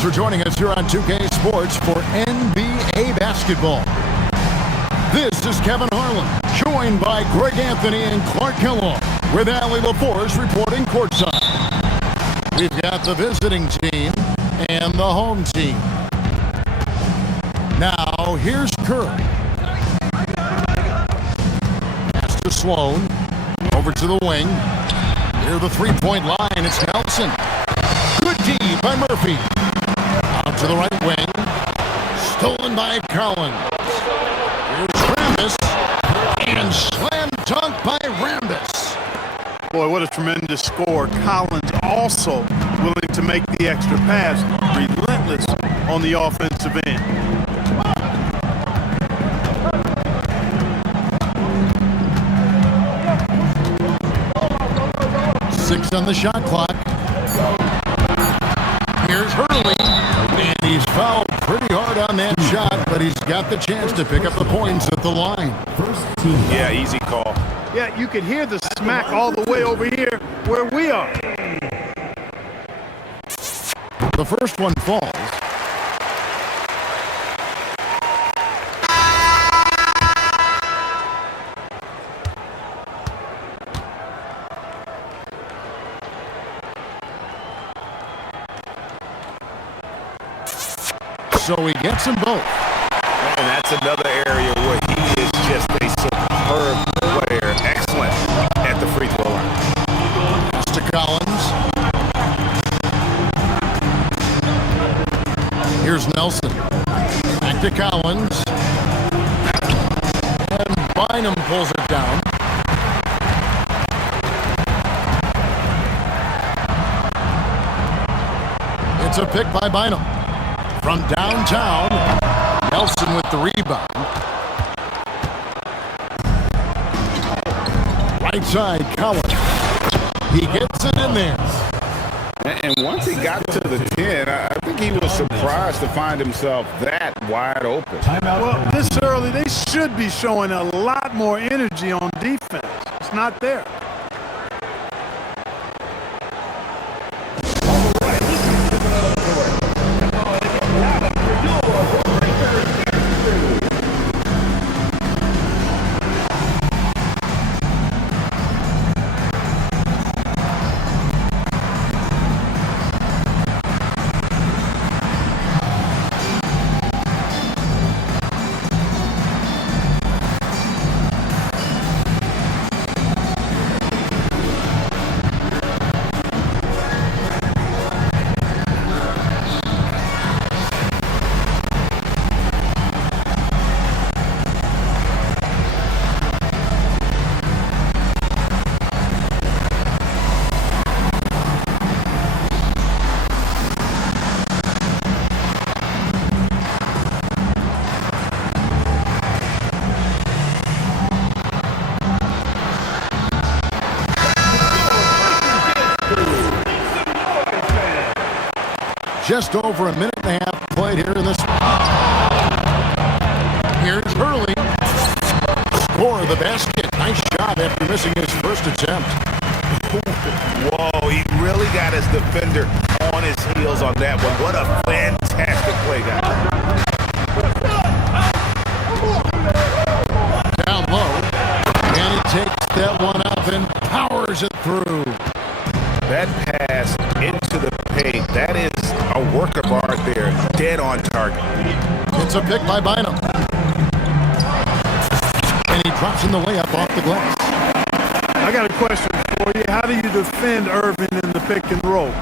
Thanks for joining us here on 2K Sports for NBA basketball. This is Kevin Harlan, joined by Greg Anthony and Clark Kellogg, with Allie LaForce reporting courtside. We've got the visiting team and the home team. Now, here's Curry. Pass to Sloan. Over to the wing. Near the three-point line, it's Nelson. Good D by Murphy. Out to the right wing. Stolen by Collins. Here's Rambis. And slam dunk by Rambis. Boy, what a tremendous score. Collins also willing to make the extra pass. Relentless on the offensive end. Six on the shot clock. Here's Hurley. And he's fouled pretty hard on that shot, but he's got the chance to pick up the points at the line. Yeah, easy call. Yeah, you could hear the smack all the way over here where we are. The first one falls. So he gets them both. And that's another area where he is just a superb player. Excellent at the free throw line. Pass to Collins. Here's Nelson. Back to Collins. And Bynum pulls it down. It's a pick by Bynum. From downtown, Nelson with the rebound. Right side, Collins. He gets it in there. And once he got to the 10, I think he was surprised to find himself that wide open. Well, this early, they should be showing a lot more energy on defense. It's not there. Just over a minute and a half played here in this. Here's Hurley. Score the basket. Nice shot after missing his first attempt. Whoa, he really got his defender on his heels on that one. What a fantastic play, guys. Down low. And he takes that one up and powers it through. That pass into the paint, that is a work of art there. Dead on target. It's a pick by Bynum. And he drops in the layup off the glass. I got a question for you. How do you defend Irving in the pick and roll?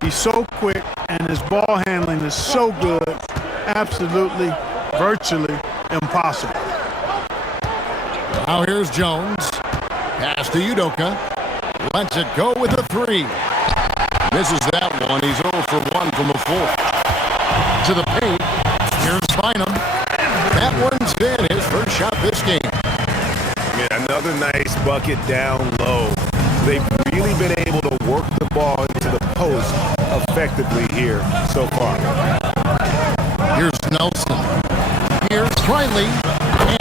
He's so quick and his ball handling is so good. Absolutely, virtually impossible. Now here's Jones. Pass to Udoka. Lets it go with a three. Misses that one. He's 0 for 1 from the fourth. To the paint. Here's Bynum. That one's in. His first shot this game. Yeah, another nice bucket down low. They've really been able to work the ball into the post effectively here so far. Here's Nelson. Here's Riley.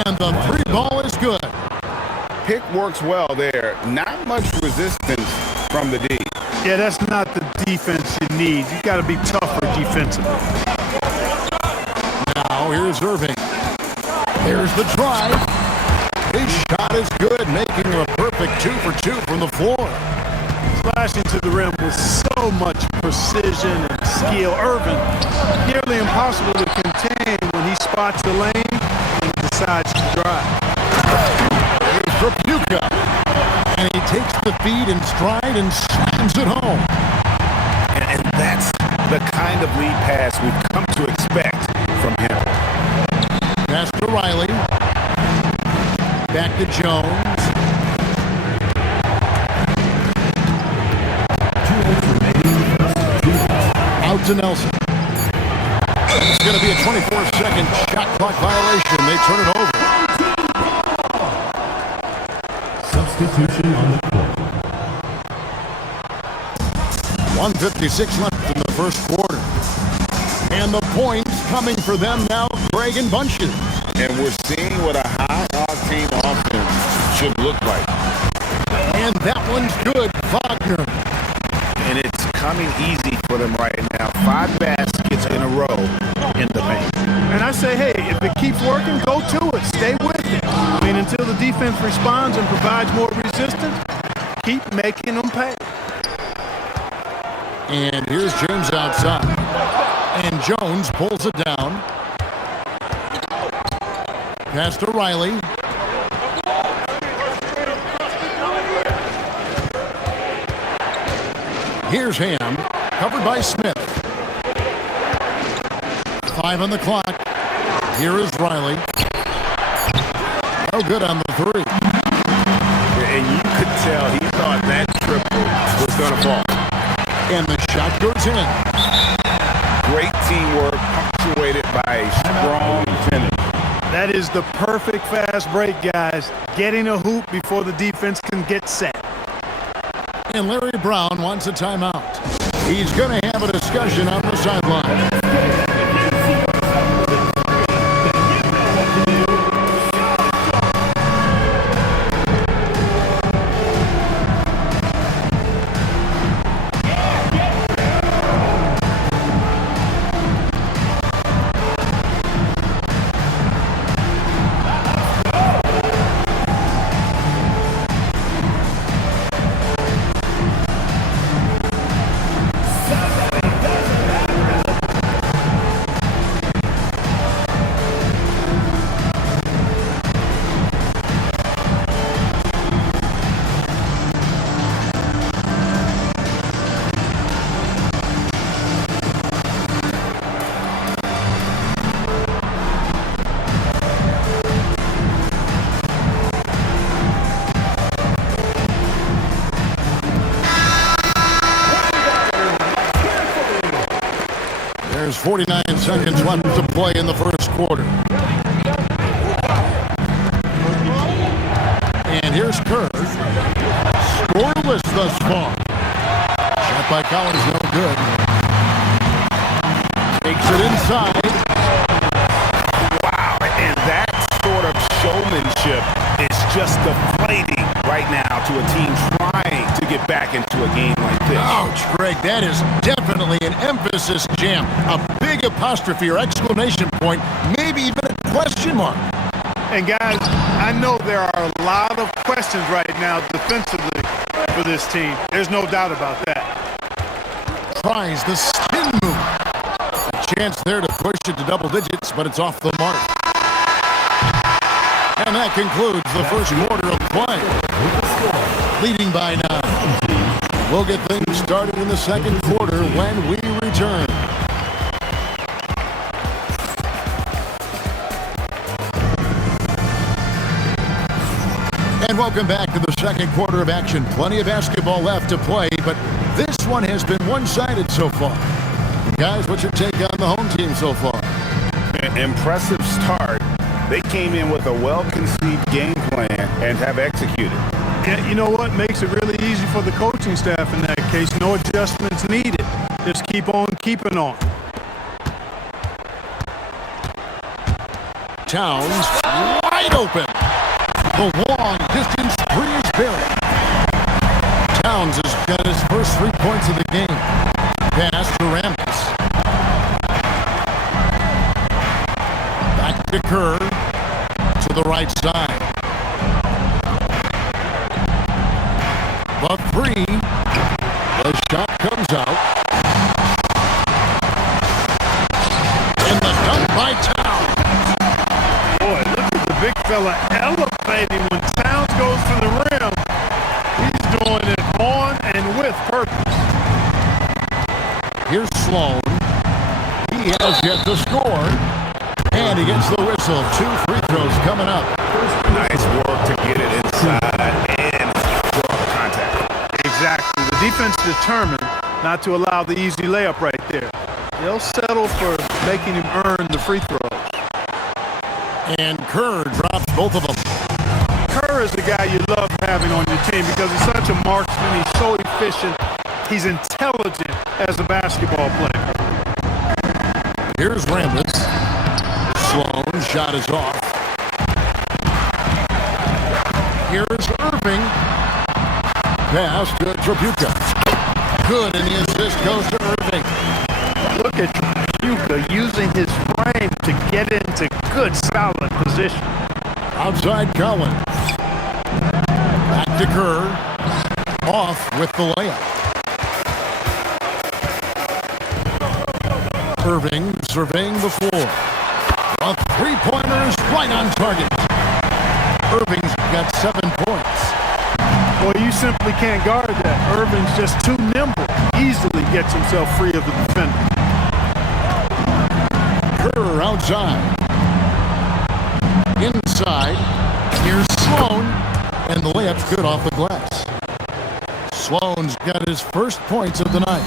And the three ball is good. Pick works well there. Not much resistance from the D. Yeah, that's not the defense you need. You got to be tougher. defensively. Now here's Irving. Here's the drive. His shot is good, making a perfect 2 for 2 from the floor. Slashing to the rim with so much precision and skill. Irving, nearly impossible to contain when he spots the lane and decides to drive. Here's Rebuka. And he takes the feed in stride and slams it home. And that's the kind of lead pass we've come to expect from him. Pass to Riley. Back to Jones. Out to Nelson. It's going to be a 24-second shot clock violation. They turn it over. Substitution on the court. 1:56 left in the first quarter. And the points coming for them now, Greg in bunches. And we're seeing what a high-octane offense should look like. And that one's good, Wagner. And it's coming easy for them right now. 5 baskets in a row in the paint. And I say, hey, if it keeps working, go to it. Stay with it. I mean, until the defense responds and provides more resistance, keep making them pay. And here's James outside. And Jones pulls it down. Pass to Riley. Here's Ham, covered by Smith. 5 on the clock. Here is Riley. No good on the 3. And you could tell he thought that triple was going to fall. And the shot goes in. Great teamwork, punctuated by a strong finish. That is the perfect fast break, guys. Getting a hoop before the defense can get set. And Larry Brown wants a timeout. He's going to have a discussion on the sideline. There's 49 seconds left to play in the first quarter. And here's Kerr. Scoreless thus far. Shot by Collins, no good. Takes it inside. Wow, and that sort of showmanship is just deflating right now to a team trying to get back into a game like this. Ouch, Greg, that is definitely an emphasis jam. A big apostrophe or exclamation point, maybe even a question mark. And guys, I know there are a lot of questions right now defensively for this team. There's no doubt about that. Tries the spin move. A chance there to push it to double digits, but it's off the mark. And that concludes the first quarter of play. Leading by 9. We'll get things started in the second quarter when we return. And welcome back to the second quarter of action. Plenty of basketball left to play, but this one has been one-sided so far. Guys, what's your take on the home team so far? Impressive start. They came in with a well-conceived game plan and have executed. Yeah, you know what makes it really easy for the coaching staff in that case? No adjustments needed. Just keep on keeping on. Towns wide open. The long distance 3 is buried. Towns has got his first 3 points of the game. Pass to Ramos. to Kerr to the right side. The three. The shot comes out. And the dunk by Towns. Boy, look at the big fella elevating when Towns goes to the rim. He's doing it on and with purpose. Here's Sloan. He has yet to score. And he gets the whistle. 2 free throws coming up. Nice work to get it inside and draw contact. Exactly. The defense determined not to allow the easy layup right there. They'll settle for making him earn the free throws. And Kerr drops both of them. Kerr is the guy you love having on your team because he's such a marksman. He's so efficient. He's intelligent as a basketball player. Here's Rambis. Sloan, shot is off. Here's Irving. Pass to Tripucka. Good, and the assist goes to Irving. Look at Tripucka using his frame to get into good, solid position. Outside Collins. Back to Kerr. Off with the layup. Irving surveying the floor. A three-pointer is right on target. Irving's got 7 points. Boy, you simply can't guard that. Irving's just too nimble. Easily gets himself free of the defender. Kerr outside. Inside. Here's Sloan. And the layup's good off the glass. Sloan's got his first points of the night.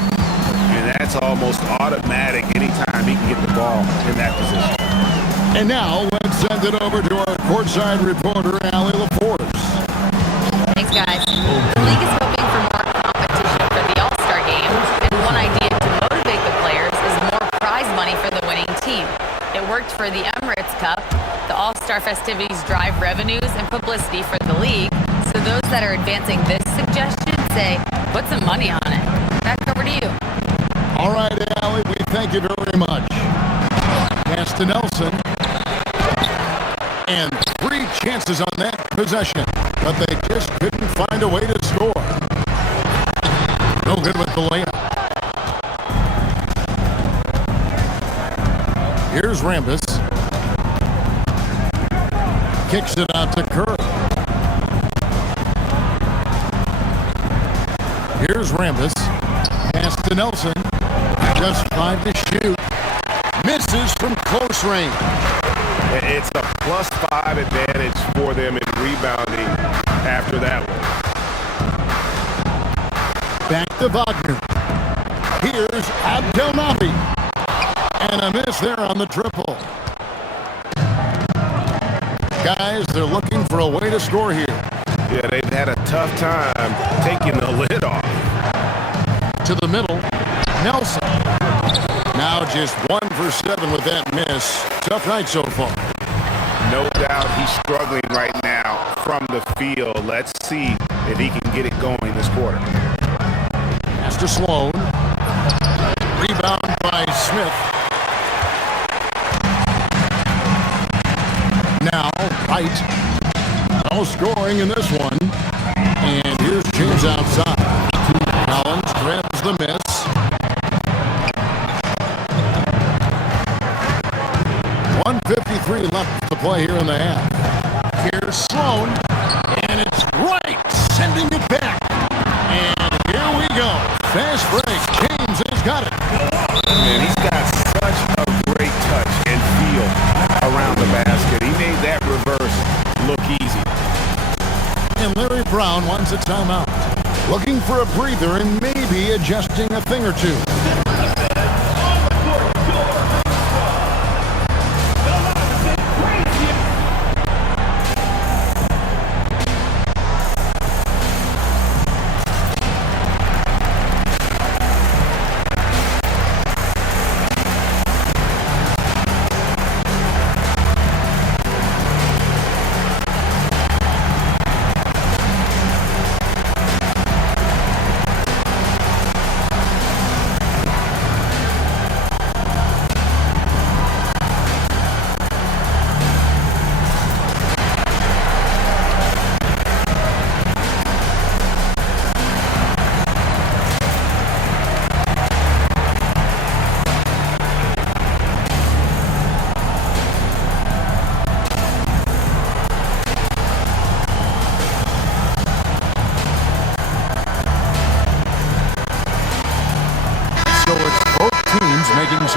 And that's almost automatic anytime he can get the ball in that position. And now, let's send it over to our courtside reporter, Allie LaForce. Thanks, guys. The league is hoping for more competition for the All-Star Game, and one idea to motivate the players is more prize money for the winning team. It worked for the Emirates Cup. The All-Star festivities drive revenues and publicity for the league, so those that are advancing this suggestion say, put some money on it. Back over to you. All right, Allie, we thank you very much. Pass to Nelson. And 3 chances on that possession, but they just couldn't find a way to score. No good with the layup. Here's Rambis. Kicks it out to Kerr. Here's Rambis. Pass to Nelson. Just 5 to shoot. Misses from close range. It's a +5 advantage for them in rebounding after that one. Back to Wagner. Here's Abdelnaby. And a miss there on the triple. Guys, they're looking for a way to score here. Yeah, they've had a tough time taking the lid off. To the middle, Nelson. Now just 1 for 7 with that miss. Tough night so far. No doubt he's struggling right now from the field. Let's see if he can get it going this quarter. Pass to Sloan. Rebound by Smith. Now, White. No scoring in this one. And here's James outside. Collins grabs the miss. .153 left to play here in the half. Here's Sloan, and it's right, sending it back. And here we go. Fast break. James has got it. Man, he's got such a great touch and feel around the basket. He made that reverse look easy. And Larry Brown wants a timeout. Looking for a breather and maybe adjusting a thing or two.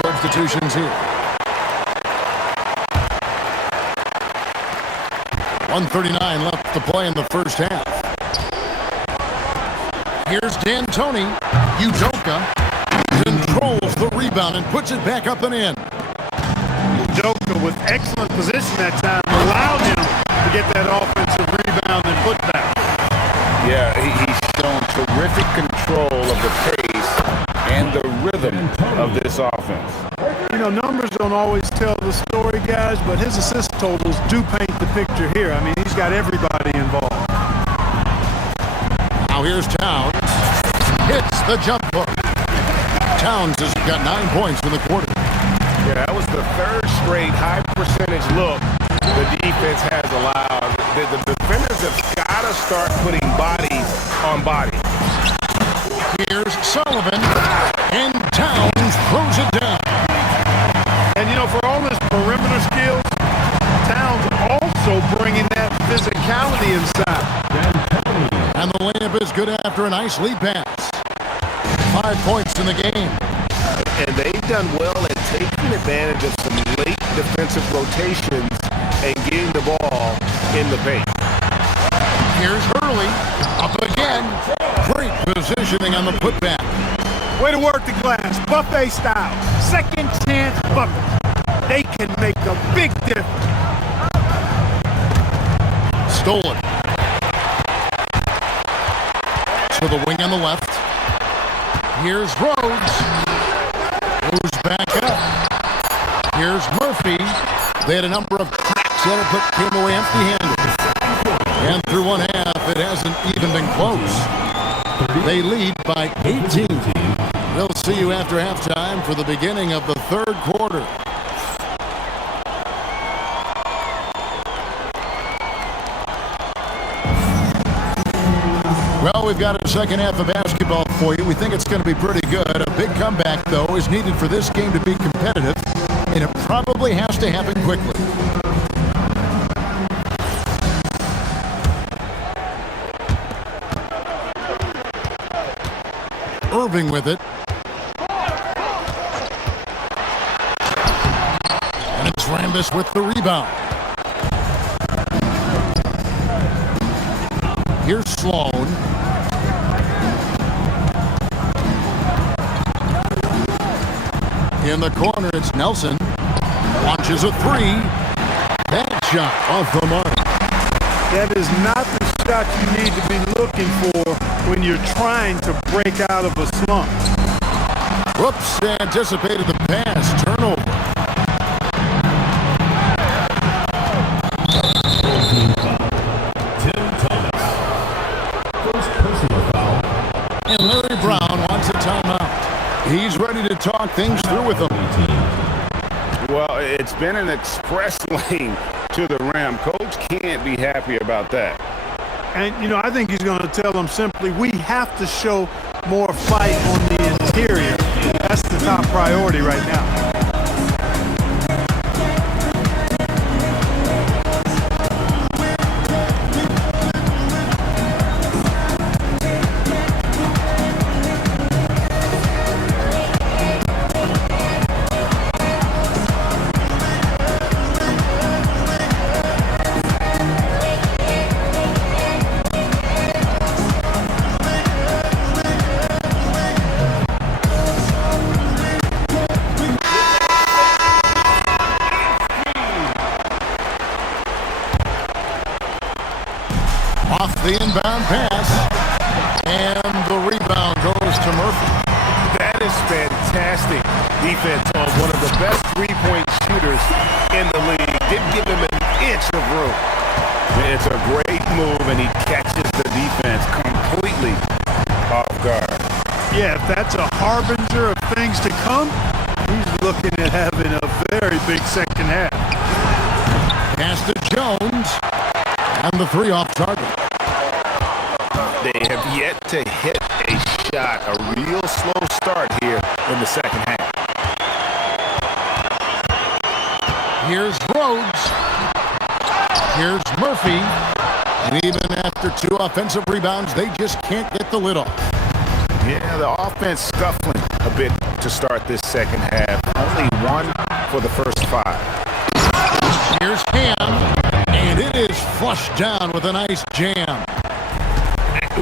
substitutions here. 1:39 left to play in the first half. Here's D'Antoni. Udoka controls the rebound and puts it back up and in. Udoka with excellent position that time allowed him to get that offensive rebound and putback. Yeah, he's shown terrific control of the pace and the rhythm of this offense. You know, numbers don't always tell the story, guys, but his assist totals do paint the picture here. I mean, he's got everybody involved. Now here's Towns. Hits the jump hook. Towns has got 9 points in the quarter. Yeah, that was the third straight high percentage look the defense has allowed. The defenders have got to start putting bodies on bodies. Here's Sullivan, and Towns throws it down. And, you know, for all his perimeter skills, Towns also bringing that physicality inside. And the layup is good after a nice lead pass. 5 points in the game. And they've done well at taking advantage of some late defensive rotations and getting the ball in the paint. Here's Hurley, up again. Great positioning on the putback. Way to work the glass, buffet style. Second chance bucket. They can make a big difference. Stolen. To the wing on the left. Here's Rhodes. Moves back up. Here's Murphy. They had a number of cracks in it, but came away empty-handed. And through one half, it hasn't even been close. They lead by 18. We'll see you after halftime for the beginning of the third quarter. Well, we've got a second half of basketball for you. We think it's going to be pretty good. A big comeback, though, is needed for this game to be competitive, and it probably has to happen quickly. Irving with it. And it's Rambis with the rebound. Here's Sloan. In the corner, it's Nelson. Launches a three. Bad shot off the mark. That is not the shot you need to be looking for when you're trying to break out of a slump. Whoops, anticipated the pass. Turnover. Tim Thomas. First personal foul. And Larry Brown wants a timeout. He's ready to talk things through with them. Well, it's been an express lane to the rim. Coach can't be happy about that. And, you know, I think he's going to tell them simply, we have to show more fight on the interior. That's the top priority right now. The inbound pass, and the rebound goes to Murphy. That is fantastic defense on one of the best three-point shooters in the league. Didn't give him an inch of room. It's a great move, and he catches the defense completely off guard. Yeah, if that's a harbinger of things to come, he's looking at having a very big second half. Pass to Jones, and the three off target. They have yet to hit a shot, a real slow start here in the second half. Here's Rhodes. Here's Murphy. And even after two offensive rebounds, they just can't get the lid off. Yeah, the offense scuffling a bit to start this second half. only 1 for the first 5. Here's Ham, and it is flushed down with a nice jam.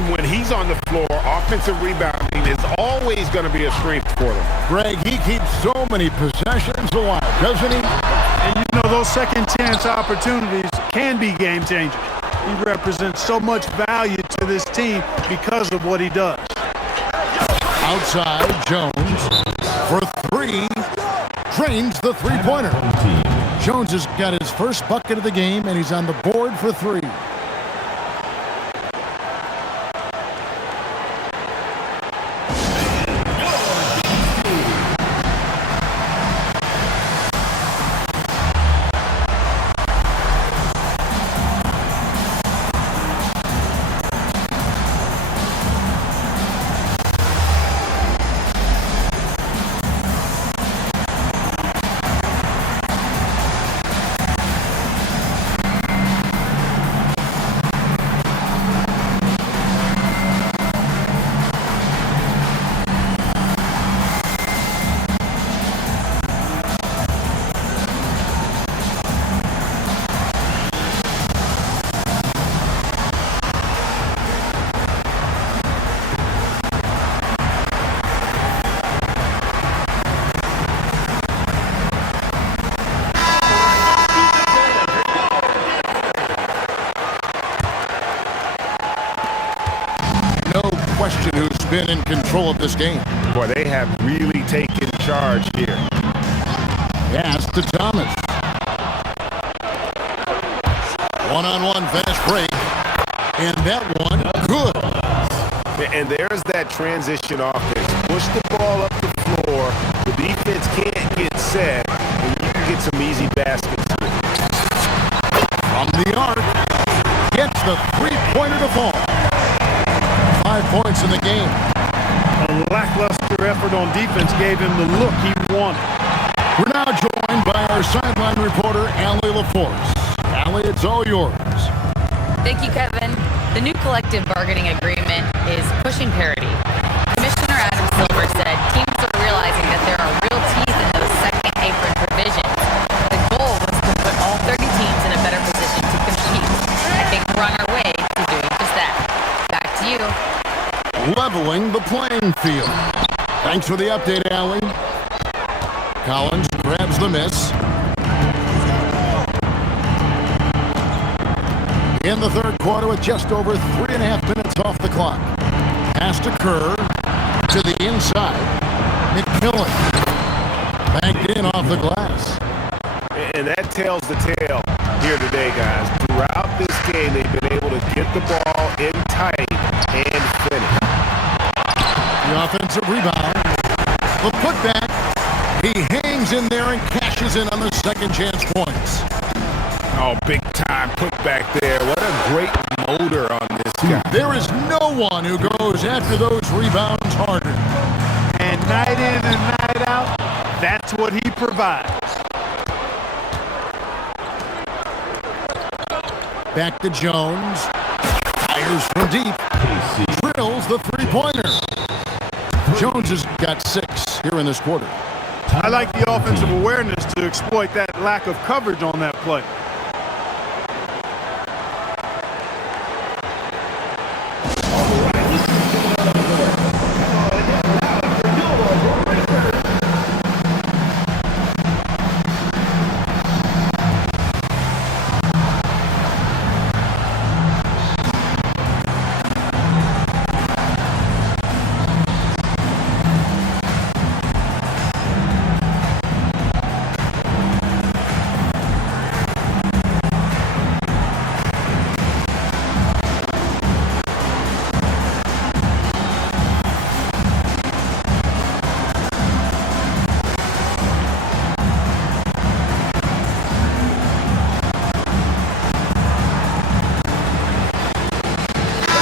When he's on the floor, offensive rebounding is always going to be a strength for them. Greg, he keeps so many possessions alive, doesn't he? And you know, those second chance opportunities can be game changers. He represents so much value to this team because of what he does. Outside, Jones for 3, drains the three-pointer. Jones has got his first bucket of the game, and he's on the board for 3. Question who's been in control of this game. Boy, they have really taken charge here. Pass to Thomas. One-on-one fast break. And that one, good. And there's that transition offense. Push the ball up the floor. The defense can't get set, and you can get some easy baskets. From the arc, gets the three-pointer to fall. 5 points in the game. A lackluster effort on defense gave him the look he wanted. We're now joined by our sideline reporter, Allie LaForce. Allie, it's all yours. Thank you, Kevin. The new collective bargaining agreement is pushing parity. Commissioner Adam Silver said teams are realizing that there are real teeth in those second apron provisions. The goal was to put all 30 teams in a better position to compete. I think we're on our way to doing just that. Back to you. Leveling the playing field. Thanks for the update, Allie. Collins grabs the miss. In the third quarter with just over 3.5 minutes off the clock. Pass to Kerr to the inside. McMillan backed in off the glass. And that tells the tale here today, guys. Throughout this game, they've been able to get the ball in tight and finish. The offensive rebound. The putback. He hangs in there and cashes in on the second chance points. Oh, big time putback there. What a great motor on this guy. There is no one who goes after those rebounds harder. And night in and night out, that's what he provides. Back to Jones. Fires from deep. Drills the three-pointer. Jones has got 6 here in this quarter. I like the offensive awareness to exploit that lack of coverage on that play.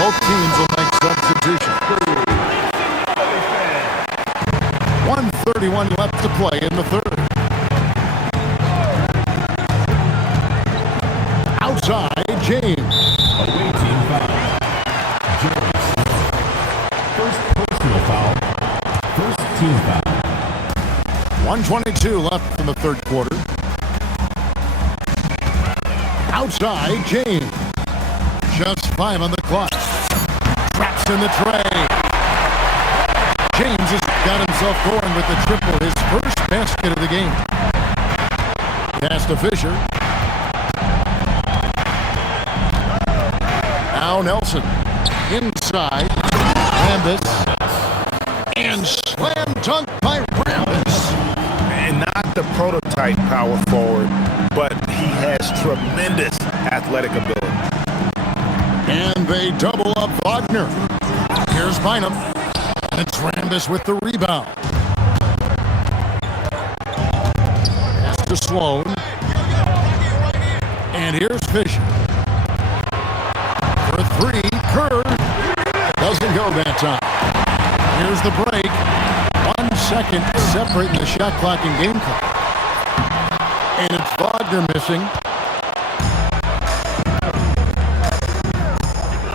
Both teams will make substitutions. 1:31 left to play in the third. Outside, James. Away team foul. Jones. First personal foul. First team foul. 1:22 left in the third quarter. Outside, James. Just 5 on the clock. Traps in the tray. James has got himself going with the triple, his first basket of the game. Pass to Fisher. Now Nelson. Inside. Rambis. And slam dunk by Rambis. And not the prototype power forward, but he has tremendous athletic ability. And they double up Wagner. Here's Bynum. And it's Rambis with the rebound. Pass to Sloan. And here's Fisher. For 3, Kerr. Doesn't go that time. Here's the break. 1 second separating the shot clock and game clock. And it's Wagner missing.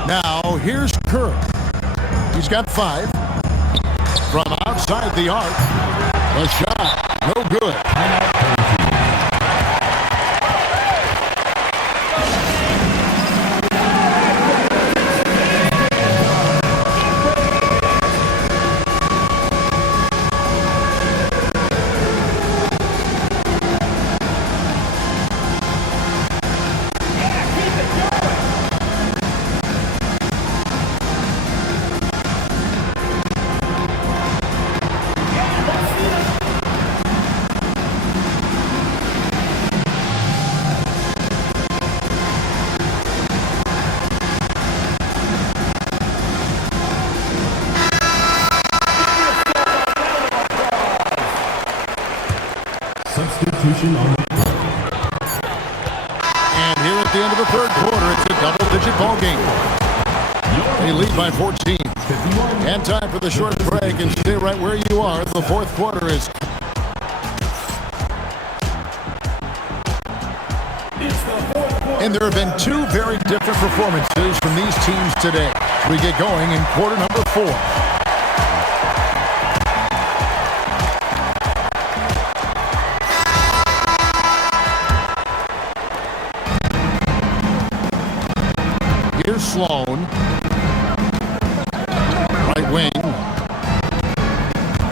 Now, here's Kerr. He's got 5. From outside the arc. A shot. No good. Substitution on the And here at the end of the third quarter, it's a double-digit ball game. They lead by 14. And time for the short break, and stay right where you are. The fourth quarter is... And there have been 2 very different performances from these teams today. We get going in quarter number 4. Here's Sloan. Right wing.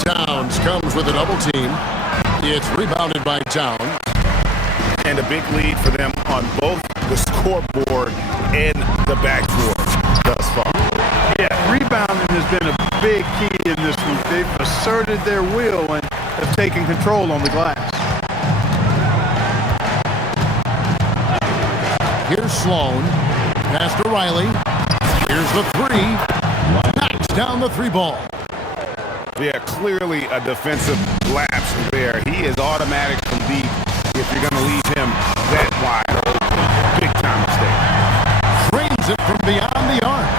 Towns comes with a double team. It's rebounded by Towns. And a big lead for them on both the scoreboard and the backboard thus far. Yeah, rebounding has been a big key in this one. They've asserted their will and have taken control on the glass. Here's Sloan. Pass to Riley. Here's the 3. Knocks down the 3 ball. Yeah, clearly a defensive lapse there. He is automatic from deep if you're going to leave him that wide open. Big time mistake. Frames it from beyond the arc.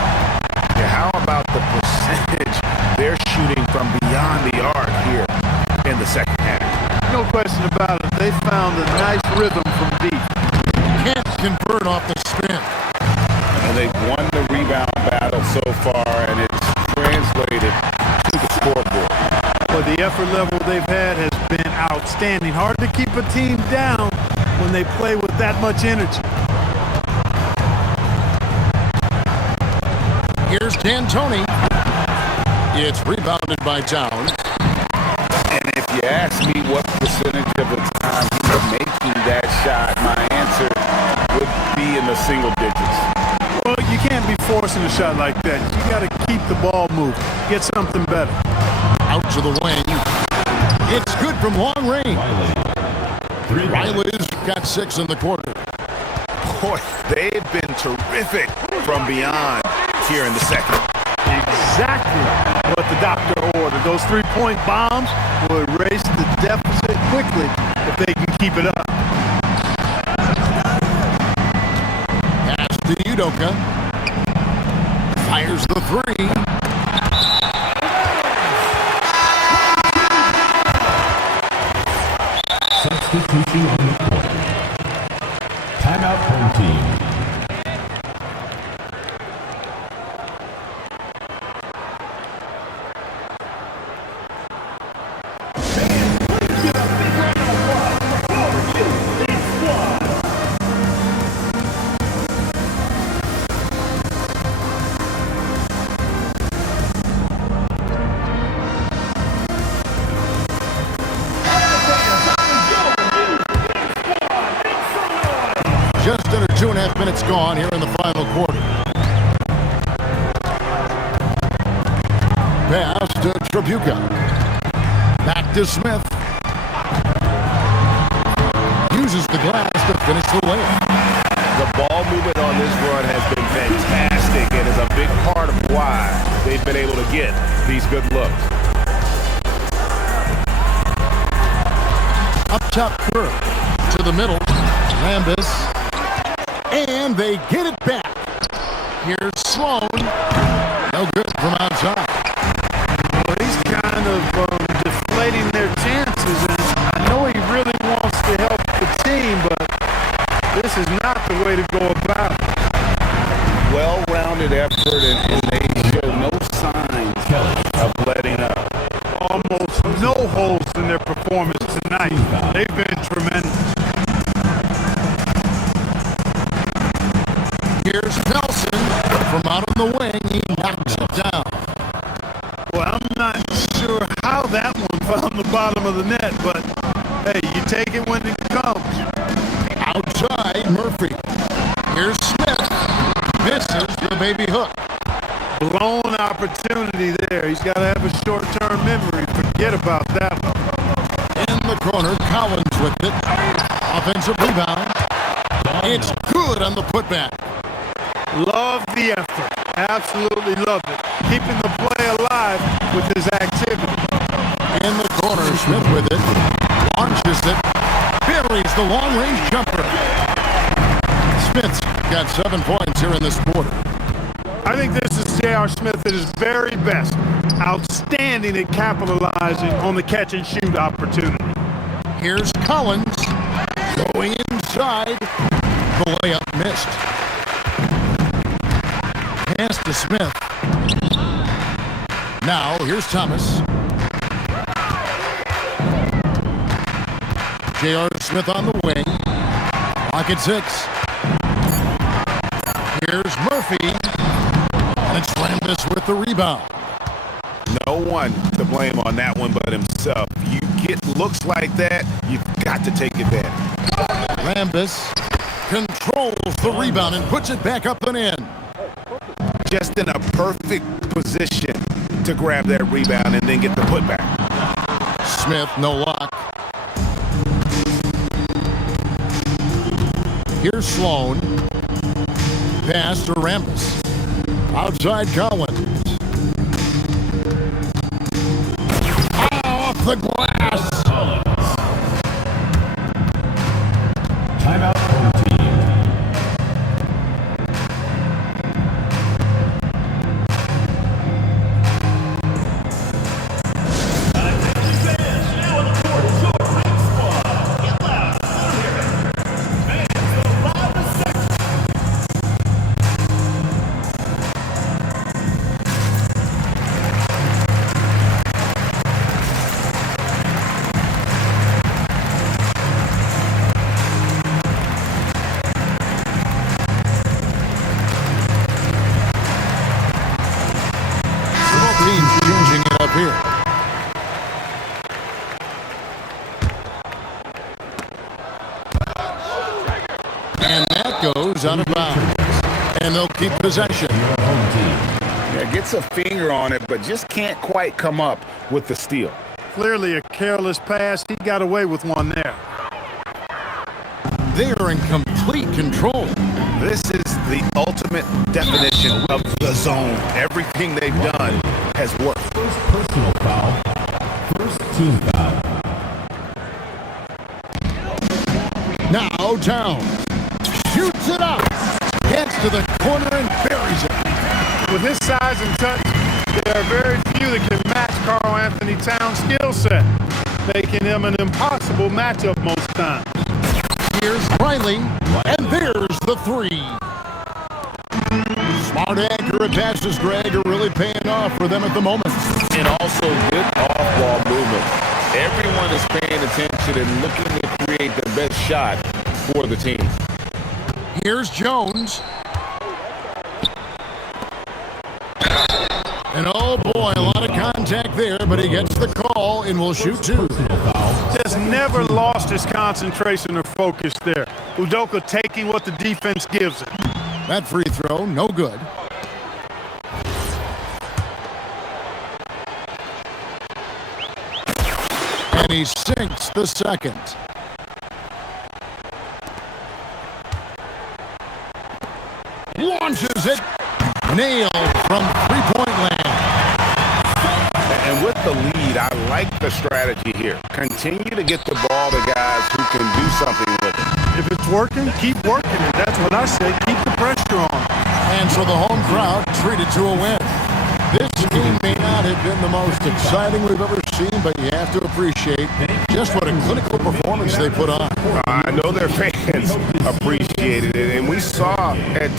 Yeah, how about the percentage they're shooting from beyond the arc here in the second half? No question about it. They found a nice rhythm from deep. Can't convert off the spin. And they've won the rebound battle so far, and it's translated to the scoreboard. But the effort level they've had has been outstanding. Hard to keep a team down when they play with that much energy. Here's D'Antoni. It's rebounded by Towns. And if you ask me what percentage of the time he's making that shot, my answer would be in the single digits. Well, you can't be forcing a shot like that. You got to keep the ball moving. Get something better. Out to the wing. It's good from long range. Riley's got 6 in the quarter. Boy, they've been terrific from beyond here in the second. Exactly what the doctor ordered. Those 3-point bombs will erase the deficit quickly if they can keep it up. Pass to Udoka. Fires the 3. substitution on the court. Timeout home team. minutes gone here in the final quarter. Pass to Tribuca. Back to Smith. Uses the glass to finish the layup. The ball movement on this run has been fantastic and is a big part of why they've been able to get these good looks. Up top curve to the middle. Rambis. And they get it back. Here's Sloan. No good from outside. Well, he's kind of deflating their chances, and I know he really wants to help the team, but this is not the way to go about it. Well-rounded effort, and they show no signs of letting up. Almost no holes in their performance tonight. They've been tremendous. Here's Nelson from out on the wing. He knocks it down. Well, I'm not sure how that one found the bottom of the net, but hey, you take it when it comes. Outside, Murphy. Here's Smith. Misses the baby hook. Blown opportunity there. He's got to have a short-term memory. Forget about that one. In the corner, Collins with it. Offensive rebound. It's good on the putback. Love the effort. Absolutely love it. Keeping the play alive with his activity. In the corner, Smith with it. Launches it. Buries the long-range jumper. Smith's got 7 points here in this quarter. I think this is J.R. Smith at his very best. Outstanding at capitalizing on the catch-and-shoot opportunity. Here's Collins. Going inside. The layup missed. Pass to Smith. Now, here's Thomas. J.R. Smith on the wing. Pocket 6. Here's Murphy. And it's Rambis with the rebound. No one to blame on that one but himself. You get looks like that, you've got to take advantage. Rambis controls the rebound and puts it back up and in. Just in a perfect position to grab that rebound and then get the putback. Smith, no lock. Here's Sloan. Pass to Rambis. Outside Collins. Off the glass. Timeout home team. Here. And that goes out of bounds. And they'll keep possession. Yeah, gets a finger on it, but just can't quite come up with the steal. Clearly a careless pass. He got away with one there. They are in complete control. This is the ultimate definition of the zone. Everything they've done has worked. First personal foul. First team foul. Now Towns shoots it up. Gets to the corner and buries it. With his size and touch, there are very few that can match Karl Anthony Towns' skill set, making him an impossible matchup most times. Here's Riley, and there's the three. Smart, accurate passes, Greg, are really paying off for them at the moment. And also good off-ball movement. Everyone is paying attention and looking to create the best shot for the team. Here's Jones. And oh boy, a lot of contact there, but he gets the call and will shoot two. Just never lost his concentration or focus there. Udoka taking what the defense gives him. That free throw, no good. And he sinks the second. Launches it. Nailed from three-point land. And with the lead, I like the strategy here. Continue to get the ball to guys who can do something with it. If it's working, keep working it. That's what I say. Keep the pressure on. And so the home crowd treated to a win. This game may not have been the most exciting we've ever seen, but you have to appreciate just what a clinical performance they put on. I know their fans appreciated it, and we saw at